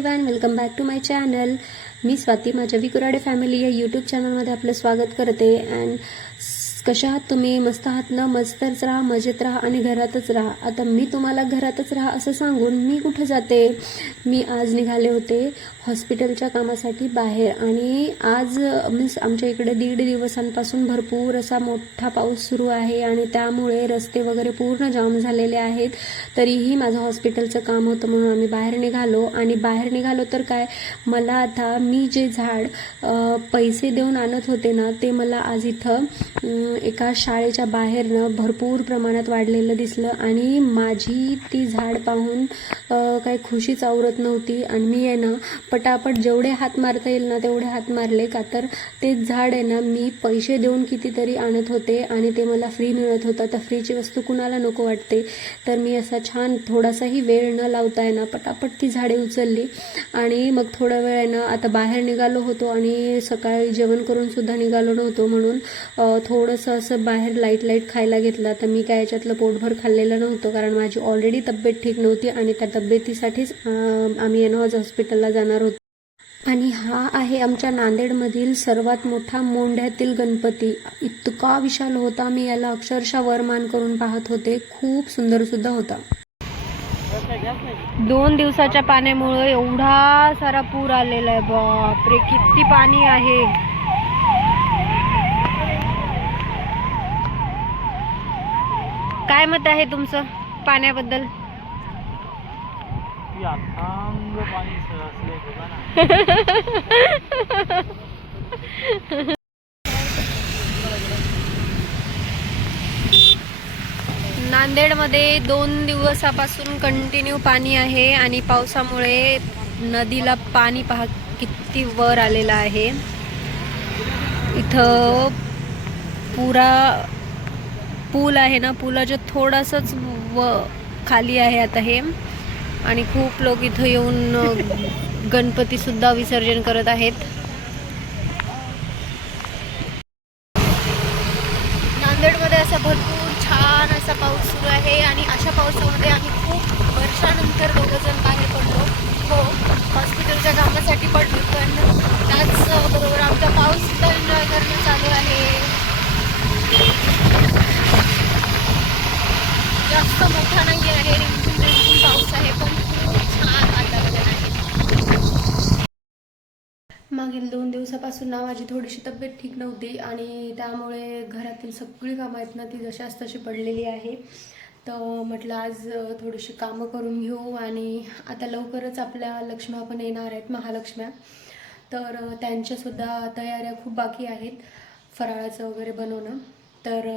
Everyone, welcome back to my channel. मी स्वाती, माझ्या Vikurade family या यूट्यूब चॅनलमध्ये आपलं स्वागत करते। अँड कशा आहात तुम्ही? मस्त आहात ना? मस्तच राहा, मजेत राहा आणि घरातच राहा। आता मी तुम्हाला घरातच राहा असं सांगून मी कुठे जाते? मी आज निघाले होते हॉस्पिटलच्या कामासाठी बाहेर। आणि आज मीन्स आमच्या इकडे 1.5 दिवसांपासून भरपूर असा मोठा पाऊस सुरू आहे आणि त्यामुळे रस्ते वगैरे पूर्ण जाम झालेले आहेत। तरीही माझं हॉस्पिटलचं काम होतं म्हणून आम्ही बाहेर निघालो। आणि बाहेर निघालो तर काय, मला आता मी जे झाड पैसे देऊन आणत होते ना, ते मला आज इथं एका शाळेच्या बाहेरनं भरपूर प्रमाणात वाढलेलं दिसलं। आणि माझी ती झाड पाहून काही खुशीच आवरत नव्हती। आणि मी आहे ना पटापट जेवढे हात मारता येईल ना तेवढे हात मारले, का तर ते झाड आहे ना मी पैसे देऊन कितीतरी आणत होते आणि ते मला फ्री मिळत होतं। तर फ्रीची वस्तू कुणाला नको वाटते। तर मी असा छान थोडासाही वेळ न लावता आहे ना पटापट ती झाडे उचलली आणि मग थोडा वेळ आहे ना, आता बाहेर निघालो होतो आणि सकाळी जेवण करून सुद्धा निघालो नव्हतो म्हणून थोडंसं असं बाहेर लाईट खायला घेतला। तर मी काय याच्यातलं पोटभर खाल्लेलं नव्हतं, कारण माझी ऑलरेडी तब्येत ठीक नव्हती आणि त्या तब्येतीसाठीच आम्ही आज हॉस्पिटलला जाणार होतो। आणि हा आहे आमच्या नांदेडमधील सर्वात मोठा मोंढ्यातील गणपती। इतका विशाल होता, मी याला अक्षरशः वरमान करून पाहत होते। खूप सुंदर सुद्धा होता। 2 दिवसाच्या पाण्यामुळे एवढा सारा पूर आलेला आहे। बापरे, किती पाणी आहे। काय मत आहे तुमचं पाण्याबद्दल? नांदेडमध्ये 2 दिवसापासून कंटिन्यू पाणी आहे आणि पावसामुळे नदीला पाणी पहा किती वर आलेलं आहे। इथं पुरा पूल आहे ना, पुलाच्या थोडंसंच खाली आहे आता हे। आणि खूप लोक इथं येऊन गणपती सुद्धा विसर्जन करत आहेत। नांदेडमध्ये असा भरपूर छान असा पाऊस सुरू आहे आणि अशा पावसामध्ये आम्ही खूप वर्षानंतर 2 जण बाहेर पडलो। हो, हॉस्पिटलच्या कामासाठी पडलो, पण त्याचबरोबर आमचा पाऊस सुद्धा एन्जॉय करणं चालू आहे। जास्त मोठा नाही आहे, रिमझिम पाऊस आहे, पण खूप छान वातावरण आहे। मागील 2 दिवसापासून ना माझी थोडीशी तब्येत ठीक नव्हती आणि त्यामुळे घरातील सगळी कामं आहेत ना ती जशास तशी पडलेली आहे। तर म्हटलं आज थोडीशी कामं करून घेऊ। आणि आता लवकरच आपल्या लक्ष्म्या पण येणार आहेत, महालक्ष्म्या। तर त्यांच्यासुद्धा तयाऱ्या खूप बाकी आहेत, फराळाचं वगैरे बनवणं। तर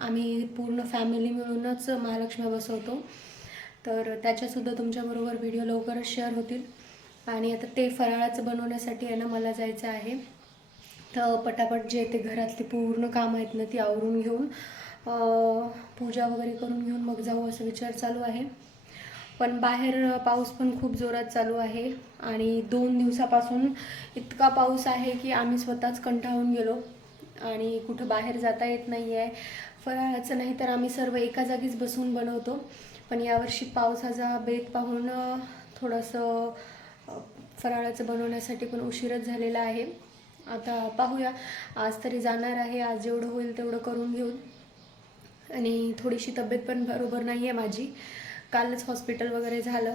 आम्ही पूर्ण फॅमिली मिळूनच महालक्ष्म्या बसवतो। तर त्याच्यासुद्धा तुमच्याबरोबर व्हिडिओ लवकरच शेअर होतील। आणि आता ते फराळाचं बनवण्यासाठी आहे ना मला जायचं आहे। तर पटापट जे ते घरातली पूर्ण कामं आहेत ना ती आवरून घेऊन पूजा वगैरे करून घेऊन मग जाऊ असं विचार चालू आहे। पण बाहेर पाऊस पण खूप जोरात चालू आहे आणि 2 दिवसापासून इतका पाऊस आहे की आम्ही स्वतःच कंटाळून गेलो आणि कुठं बाहेर जाता येत नाही आहे। फराळाचं नाही तर आम्ही सर्व एका जागीच बसून बनवतो, पण यावर्षी पावसाचा बेत पाहून थोडंसं फराळाचं बनवण्यासाठी पण उशीरच झालेला आहे। आता पाहूया, आज तरी जाणार आहे, आज जेवढं होईल तेवढं करून घेऊन। आणि थोडीशी तब्येत पण बरोबर नाही आहे माझी, कालच हॉस्पिटल वगैरे झालं,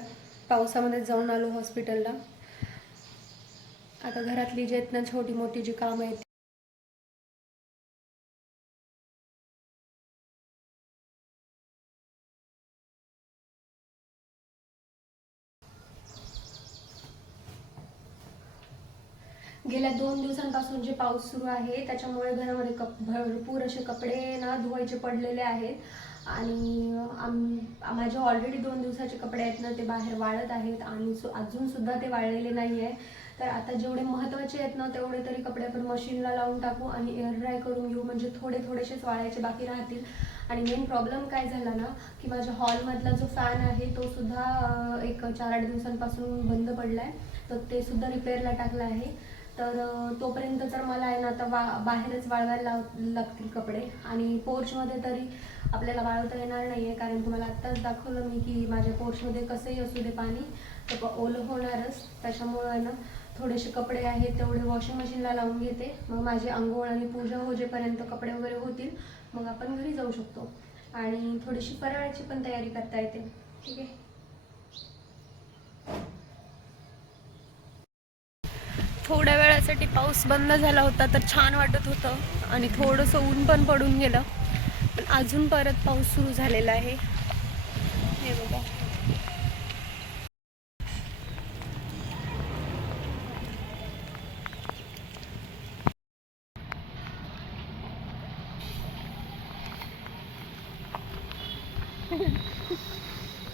पावसामध्ये जाऊन आलो हॉस्पिटलला। आता घरातली जी आहेत ना छोटी मोठी जी कामं आहेत गेल्या 2 दिवसांपासून जे पाऊस सुरू आहे त्याच्यामुळे घरामध्ये भरपूर असे कपडे ना धुवायचे पडलेले आहेत। आणि माझे ऑलरेडी 2 दिवसाचे कपडे आहेत ना ते बाहेर वाळत आहेत आणि अजून सुद्धा ते वाळलेले नाही आहे। तर आता जेवढे महत्त्वाचे आहेत ना तेवढे तरी कपडे आपण मशीनला लावून टाकू आणि एअर ड्राय करून घेऊ, म्हणजे थोडेसेच वाळायचे बाकी राहतील। आणि मेन प्रॉब्लेम काय झाला ना की माझ्या हॉलमधला जो फॅन आहे तो सुद्धा एक 4-8 दिवसांपासून बंद पडला आहे, तर ते सुद्धा रिपेअरला टाकला आहे। तर तोपर्यंत तर मला आहे ना आता बाहेरच वाळवायला लागतील कपडे। आणि पोर्चमध्ये तरी आपल्याला वाळवता येणार नाही आहे, कारण तुम्हाला आत्ताच दाखवलं मी की माझ्या पोर्चमध्ये कसंही असू दे पाणी तर ओलं होणारच. त्याच्यामुळं आहे ना थोडेसे कपडे आहेत तेवढे वॉशिंग मशीनला लावून घेते, मग माझी आंघोळ आणि पूजा होजेपर्यंत कपडे वगैरे होतील, मग आपण घरी जाऊ शकतो आणि थोडीशी फराळाची पण तयारी करता येते. ठीक आहे. थोड्या वेळासाठी पाऊस बंद झाला होता तर छान वाटत होतं आणि थोडंसं ऊन पण पडून गेलं, पण अजून परत पाऊस सुरू झालेला आहे. हे बघा.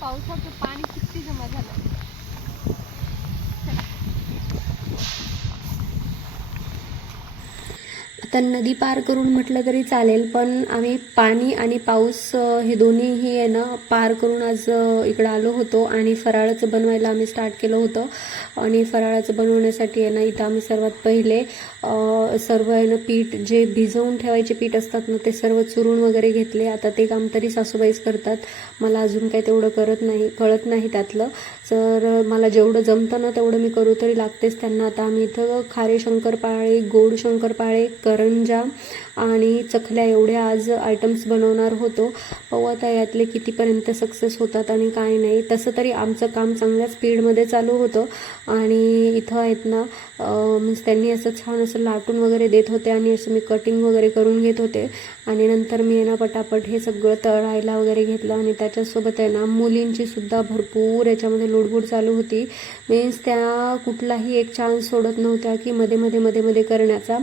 पावसाचं पाणी किती जमा झालं. आता नदी पार करून म्हटलं तरी चालेल, पण आम्ही पाणी आणि पाऊस हे दोन्हीही आहे ना पार करून आज इकडं आलो होतो आणि फराळाचं बनवायला आम्ही स्टार्ट केलं होतं. आणि फराळाचं बनवण्यासाठी आहे ना इथं आम्ही सर्वात पहिले सर्व आहे ना पीठ जे भिजवून ठेवायचे पीठ असतात ना ते सर्व चुरून वगैरे घेतले. आता ते काम तरी सासूबाईच करतात, मला अजून काही तेवढं कळत नाही त्यातलं. तर मला जेवढं जमतं ना तेवढं मी करू तरी लागतेच त्यांना. आता आम्ही इथं खारे शंकरपाळे, गोड शंकरपाळे, करंजा आणि चखल्या एवढ्या आज आयटम्स बनवणार होतो. पाहू आता यातले कितीपर्यंत सक्सेस होतात आणि काय नाही. तसं तरी आमचं काम चांगल्या स्पीडमध्ये चालू होतं आणि इथं आहेत ना मीन्स त्यांनी असं छान असं लाटून वगैरे देत होते आणि असं मी कटिंग वगैरे करून घेत होते आणि नंतर मी ना पटापट हे सगळं तळायला वगैरे घेतलं. आणि त्याच्यासोबत आहे ना मुलींची सुद्धा भरपूर याच्यामध्ये लुडबुड चालू होती. मीन्स त्या कुठलाही एक चान्स सोडत नव्हत्या की मध्ये मध्ये मध्ये मध्ये करण्याचा,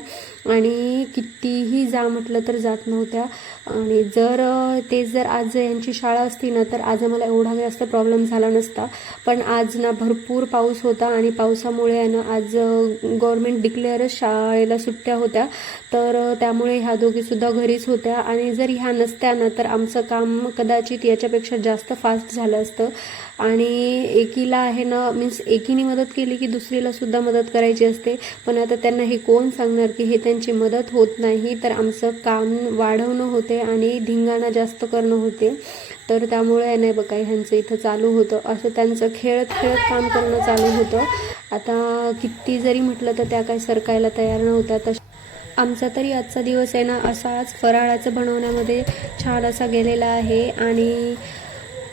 आणि कितीही जा म्हटलं तर जात नव्हत्या. आणि जर आज यांची शाळा असती ना तर आज आम्हाला एवढा जास्त प्रॉब्लेम झाला नसता, पण आज ना भरपूर पाऊस होता आणि पावसामुळे आहे ना आज गव्हर्नमेंट डिक्लेअरच शाळेला सुट्ट्या होत्या, तर त्यामुळे ह्या दोघी सुद्धा घरीच होत्या. आणि जर ह्या नसत्या ना तर आमचं काम कदाचित याच्यापेक्षा जास्त फास्ट झालं असतं. आणि एकीला आहे ना मीन्स एकीने मदत केली की दुसरीला सुद्धा मदत करायची असते, पण आता त्यांना हे कोण सांगणार की हे त्यांची मदत होत नाही तर आमचं काम वाढवणं होते आणि धिंगाणा जास्त करणं होते. तर त्यामुळे नाही बघा ह्यांचं इथं चालू होतं असं त्यांचं खेळत खेळत काम करणं चालू होतं. आता किती जरी म्हटलं तर त्या काही सरकायला तयार नव्हत्या. आमचा तरी आजचा दिवस आहे ना असाच फराळाचं बनवण्यामध्ये छान असा गेलेला आहे. आणि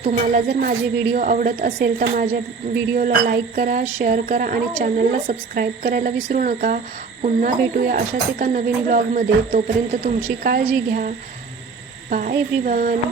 तुम्हाला जर माझे व्हिडिओ आवडत असेल तर माझ्या व्हिडिओला लाईक करा, शेअर करा आणि चॅनलला सबस्क्राईब करायला विसरू नका. पुन्हा भेटूया अशाच एका नवीन व्लॉगमध्ये. तोपर्यंत तुमची काळजी घ्या. Bye everyone.